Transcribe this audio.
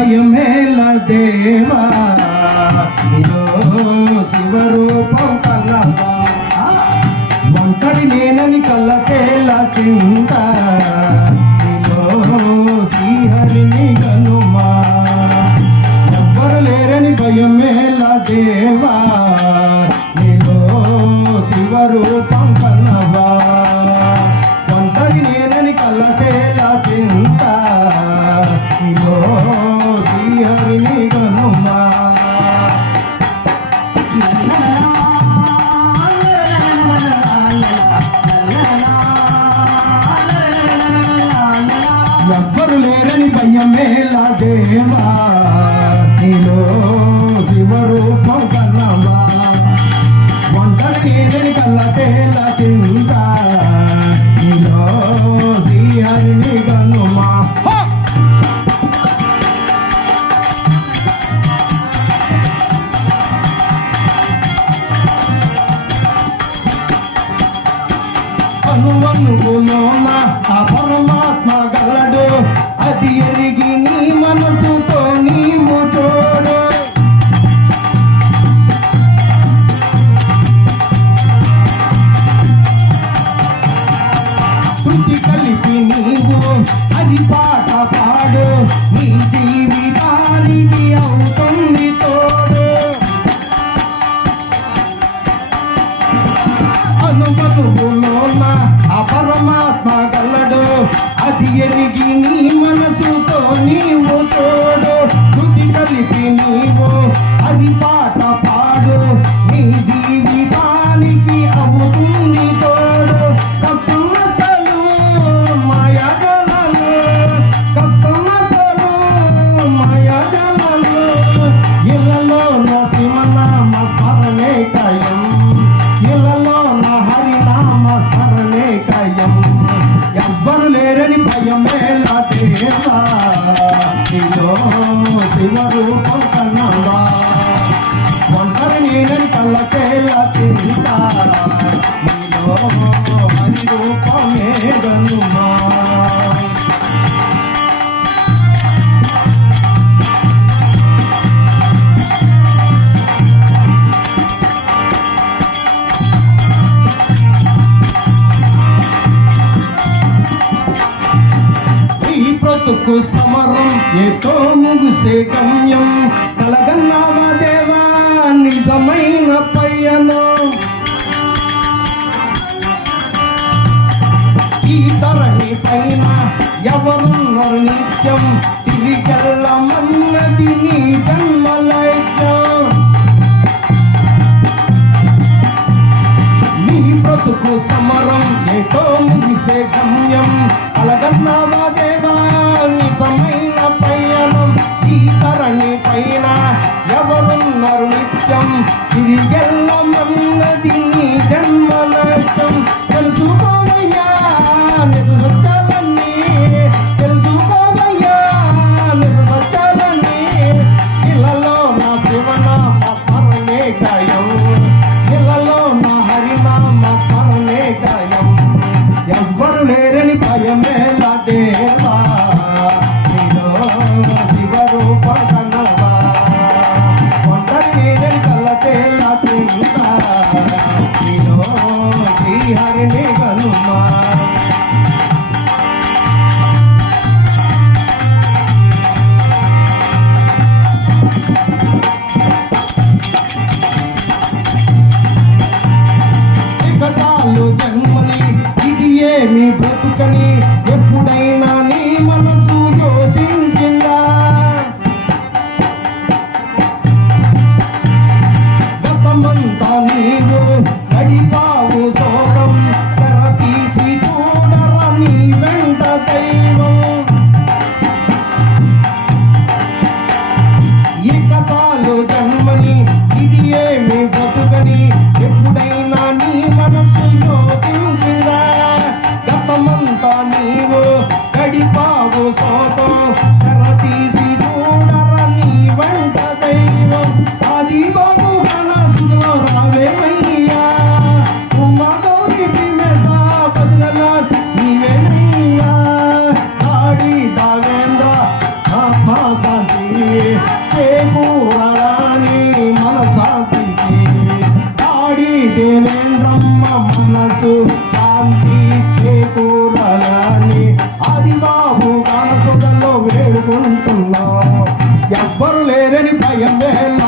భయమేల దేవా నీలో శివరూపం కన్నవా ఒంటరి నేనని కళ్ళకేలా చింత నీలో శ్రీహరిని గనుమా ఎవ్వరు లేరని భయమేల దేవా నీలో శివరూపం కన్నవా ఒంటరి నేనని కళ్ళకేలా చింత నీలో శ్రీహరిని గనుమా ఎవ్వరు లేరని భయమేలా దేవా నీలో శివరూపం కన్నవా ఒంటరి నేనని కళ్ళకేలా చింత నీలో శ్రీహరిని గనుమా అనువనువులోన ఆ పరమాత్మ గలడు అది ఎరిగి నీ మనసుతో నీవు చూడు శృతి కలిపి నీవు హరి పాట పాడు నీ జీవితానికి అవుతుంది తోడు అనుభూలోన ఆ పరమాత్మ గలడు అది ఎరిగి నీ మనసుతో నీవు తోడు శృతి కలిపి నీవు హరి పాట పాడు నీ జీవితానికి అవుతుంది తోడు కట్టున్నతలు మాయాజాలు కట్టున్నతలు మాయాజాలు ఇళ్ళలో నా శివనామ స్మరణే కాయం ఇళ్ళలో నా హరినామ స్మరణే కాయం ఎవ్వరు లేరని భయమేలా దేవా నీలో శివరూపం కన్నవా ఒంటరి నేనని కళ్ళకేలా చింత నీలో హరి రూపమే గనుమా బ్రతుకు సమరం ఏతో ముగిసే గమ్యం కలగన్నావా దేవా నిజమైన పయనం ఈ ధరణి పైన ఎవరున్నారు నిత్యం తిరిగెళ్ళమన్నది నీ జన్మలైక్యం నీ బ్రతుకు సమరం ఏతో ముగిసే గమ్యం కలగన్నావా దేవా నిజమైన పయనం ఈ ధరణి పైన ఎవరున్నారు నిత్యం తిరిగెళ్ళమన్నది నీ జన్మలక్ష్యం తెలుసుకోవయ్యా నిజ సత్యాలన్నీ తెలుసుకోవయ్యా నిజ సత్యాలన్నీ ఇళ్ళలో నా శివనామ స్మరణే గాయం ఇళ్ళలో నా హరినామ స్మరణే గాయం ఎవ్వరు లేరని భయమేలా దేవా నీలో శివరూపం కన్నవా ఒంటరి నేనని కళ్ళకేలా చింత నీలో మనసు శాంతి చేకూరాలని ఆదిబాబు కానసుడలో వేడుకుంటున్నాం. ఎవ్వరు లేరని భయం వేళ